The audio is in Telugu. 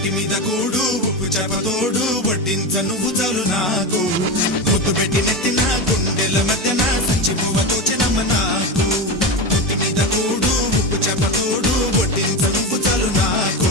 రొట్టి మీద కూడు ఉప్పు చేపతోడు వడ్డించ నువ్వు చాలు నాకు ముద్దు పెట్టి నెత్తిన గుండెల మధ్యన సంచి పువ్వ తోచెనమ్మ నాకు రొట్టి మీద కూడు ఉప్పు చేపతోడు వడ్డించ నువ్వు చాలు నాకు